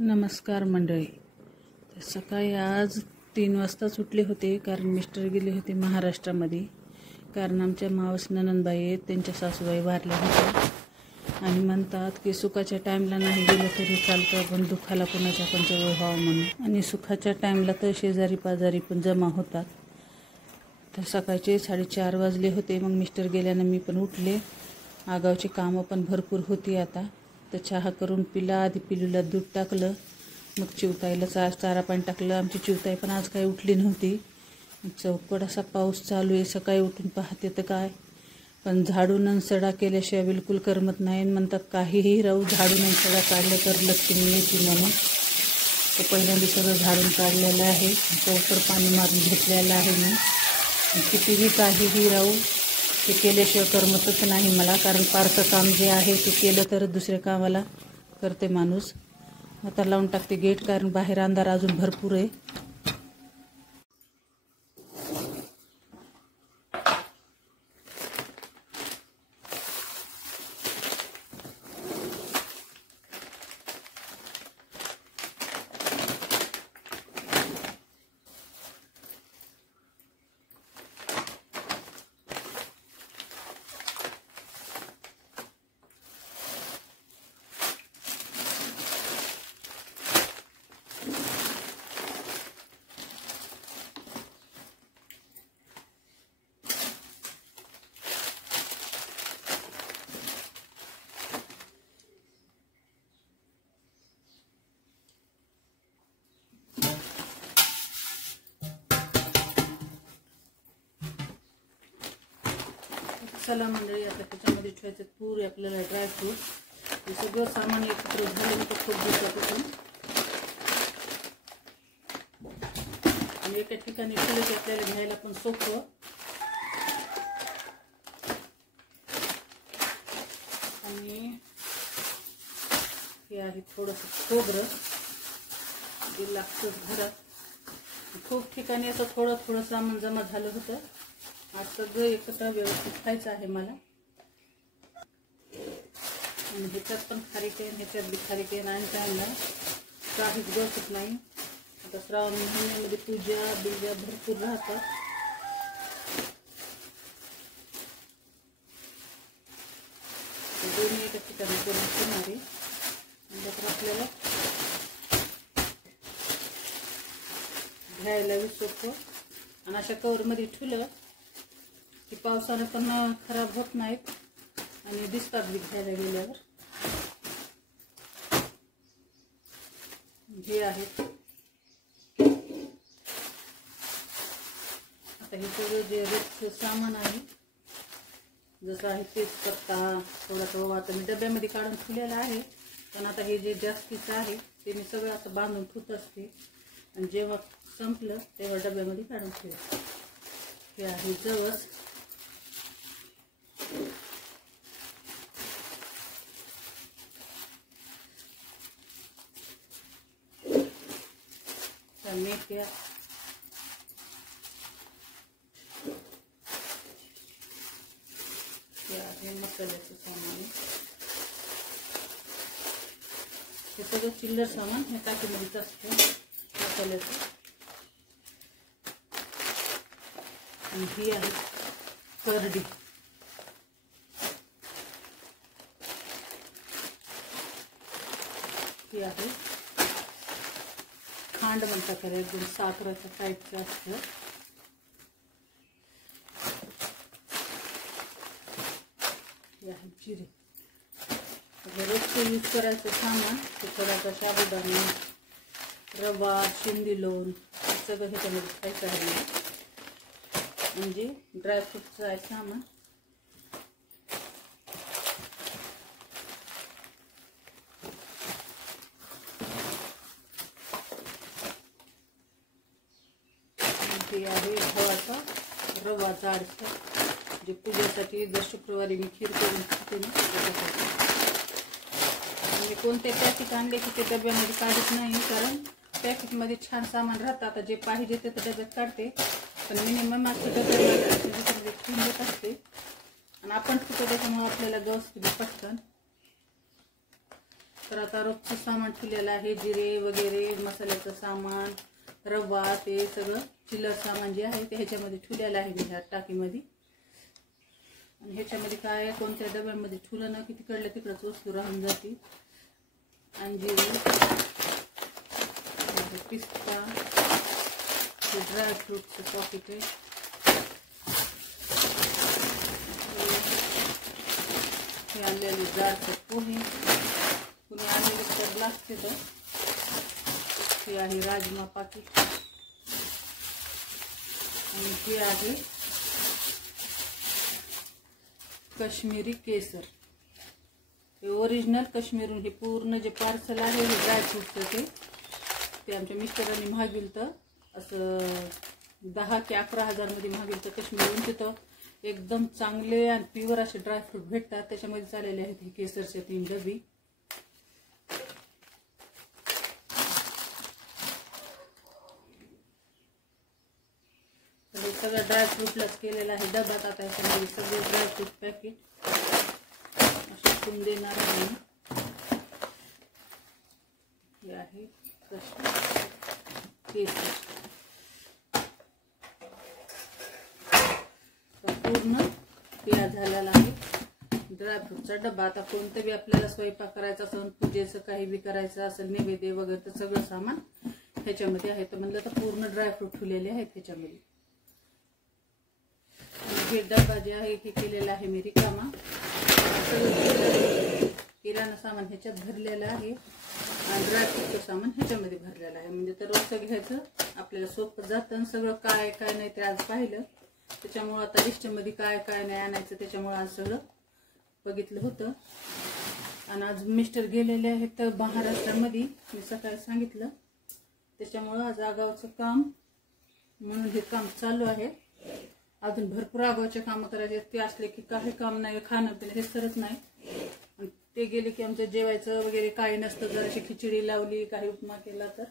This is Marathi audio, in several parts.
नमस्कार मंडळी. सकाळी आज 3 वाजताच उठले होते, कारण मिस्टर गेले होते महाराष्ट्रामध्ये. कारण आमच्या मावस ननंदबाई आहेत, त्यांच्या सासूबाई वारल्या होत्या आणि म्हणतात की सुखाच्या टाईमला नाही गेलं तरी चालतं, पण दुःखाला कोणाच्या पण जवळ व्हावं म्हणून. आणि सुखाच्या टाईमला तर शेजारी पाजारी पण जमा होतात. तर सकाळचे 4:30 वाजले होते. मग मिस्टर गेल्यानं मी पण उठले. आगावची कामं पण भरपूर होती आता. तर चहा करून पिला. आधी पिलूला दूध टाकलं, मग चिवताईला चारा पाणी टाकलं. आमची चिवताई पण आज काही उठली नव्हती. चौकड असा पाऊस चालू आहे. सकाळी उठून पाहते तर काय, पण झाडून आणि सडा केल्याशिवाय बिलकुल करमत नाही. म्हणतात काहीही राहू, झाडून आणि सडा काढलं तर लक्ष्मी येते म्हणून. तर पहिल्यांदा सगळं झाडून काढलेलं आहे, चौकड पाणी मारून घेतलेलं आहे. मी कितीही काहीही राहू, ते केल्याशिवाय करमतच नाही मला. कारण फारसं काम जे आहे ते केलं तर दुसऱ्या कामाला करते माणूस. आता लावून टाकते गेट, कारण बाहेर अंधार अजून भरपूर आहे. चला मंडळी, आता त्याच्यामध्ये ठेवायचं पुरे आपल्याला ड्रायफ्रूट. हे सगळं सामान एकत्र झालं तर खूप दिवसापासून. आणि एका ठिकाणी ठेवलं की आपल्याला घ्यायला पण सोपं. आणि हे आहे थोडंसं खोबरं, ते लागतं घरात. खूप ठिकाणी असं थोडं थोडं सामान जमा झालं होतं. आज सगळं एकत्र व्यवस्थित खायचं आहे मला. आणि ह्याच्यात पण खारीक आहे, ह्याच्यात बी खारीक आहे. आणि टाईमला काहीच बसत नाही. आता श्रावण महिन्यामध्ये पूजा बिजा भरपूर राहतात. दोन्ही एका ठिकाणी करून ठेवणारे. नंतर आपल्याला घ्यायला विसरतो. आणि अशा कवरमध्ये ठेवलं की पावसानं पण खराब होत नाहीत आणि दिसतात बी घ्यायला गेल्यावर. हे आहेत आता हे सगळं जे रोजचं सामान आहे, जसं आहे तेच पत्ता, थोडासा ओवा तर मी डब्यामध्ये काढून ठेवलेला आहे. पण आता हे जे जास्तीचं आहे ते मी सगळं असं बांधून ठेवत असते. आणि जेव्हा संपलं तेव्हा डब्यामध्ये काढून ठेवते. हे आहे जवस. मेथ्या, हे आहे मसाल्याचं सामान. हे सगळं चिल्लर सामान हे टाकीमध्येच असतं मसाल्याचं. आणि ही आहे करडी. ही आहे खांड म्हणतात त्याला, एकदम साखरेच्या टाईपचं असतं. हे आहे जिरे. रोजचं यूज करायचं सामान ते थोडासा साबुदाणा, रवा, शिंदी लोण सगळं ह्याच्यामध्ये खायचं आहे. म्हणजे ड्रायफ्रूटचं आहे सामान. हे आहे गव्हाचा रवा जाडसर, जे पूजेसाठी दर शुक्रवारी मी खीर करून खाते ना त्याच्यासाठी. मी कोणते पॅकेट आणले की ते डब्यामध्ये काढत नाही, कारण पॅकेटमध्ये छान सामान राहतं. आता जे पाहिजे ते तर डब्यात काढते, पण मिनिमम आजच्या डब्यामध्ये ठेवून देत असते. आणि आपण कुठं त्याच्यामुळे आपल्याला व्यवस्थित पटकन तर आता रोजचं सामान ठेवलेलं आहे, जिरे वगैरे, मसाल्याचं सामान, रवा, ते सगळं चिल्लर सामान जे आहे ते ह्याच्यामध्ये ठेवलेलं आहे मी ह्या टाकीमध्ये. आणि ह्याच्यामध्ये काय कोणत्या डब्यामध्ये ठेवलं ना की तिकडल्या तिकडंच वस्तू राहून जाते. अंजीर, पिस्ता, हे ड्रायफ्रूटचं पॉकेट आहे, हे आणलेले जाडचं पोहे, कुणी आणलेले तर लागते तर. हे आहे राजमा पाकिट आणि हे आहे काश्मीरी केसर. हे ओरिजिनल काश्मीरून हे पूर्ण जे पार्सल आहे हे ड्रायफ्रूटचं ते आमच्या मिस्टरांनी मागितलं तर असं 10 की 11 हजारमध्ये मागितलं तर काश्मीरून. तिथं एकदम चांगले आणि प्युअर असे ड्रायफ्रूट भेटतात. त्याच्यामध्ये चाललेले आहेत हे केसरचे 3 डबी. हे सगळं ड्रायफ्रूटलाच केलेलं आहे डब्यात. आता याच्यामध्ये सगळे ड्रायफ्रूट पॅकेट असे ठेवून देणार आहे. हे आहे केसर. पूर्ण तयार झालेला आहे ड्रायफ्रूटचा डबा. आता कोणतं बी आपल्याला स्वयंपाक करायचा असेल, पूजेचं काही बी करायचं असेल, नैवेद्य वगैरे, तर सगळं सामान ह्याच्यामध्ये आहे. तर म्हणलं तर पूर्ण ड्रायफ्रूट ठेवलेले आहेत ह्याच्यामध्ये. हे डबा जे आहे हे केलेला आहे मी रिकामा. सगळं किराणा सामान ह्याच्यात भरलेलं आहे आणि ड्रायफ्रूटचं सामान ह्याच्यामध्ये भरलेलं आहे. म्हणजे तर रोजचं घ्यायचं आपल्याला सोपं जातं. आणि सगळं काय काय नाही ते आज पाहिलं, त्याच्यामुळं आता लिस्टमध्ये काय काय नाही आणायचं, त्याच्यामुळं आज सगळं बघितलं होतं. आणि आज मिस्टर गेलेले आहेत तर महाराष्ट्रामध्ये, मी सकाळी सांगितलं, त्याच्यामुळं आज आगावचं काम म्हणून हे काम चालू आहे. अजून भरपूर आगावचे कामं करायचे. ते असले की काही काम नाही, खाणं पिणं हे सरत नाही. आणि ते गेले की आमचं जेवायचं वगैरे काही नसतं. जराशी खिचडी लावली, काही उपमा केला तर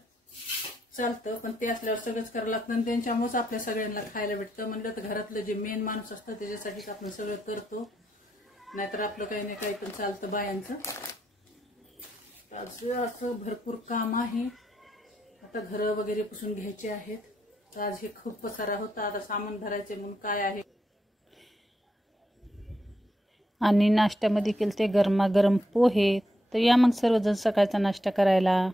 चालतं, पण ते असल्यावर सगळंच करावं लागतं. आणि त्यांच्यामुळेच आपल्या सगळ्यांना खायला भेटतं. म्हणलं तर घरातलं जे मेन माणूस असतं त्याच्यासाठीच आपण सगळं करतो, नाहीतर आपलं काही नाही काही पण चालतं बायांचं. आज असं भरपूर काम आहे. आता घरं वगैरे पुसून घ्यायचे आहेत. आज हे खूप पसारा होता. आता सामान भरायचे म्हणून काय आहे. आणि नाश्त्यामध्ये केले ते गरमागरम पोहे. तर या मग सर्वजण सकाळचा नाश्ता करायला.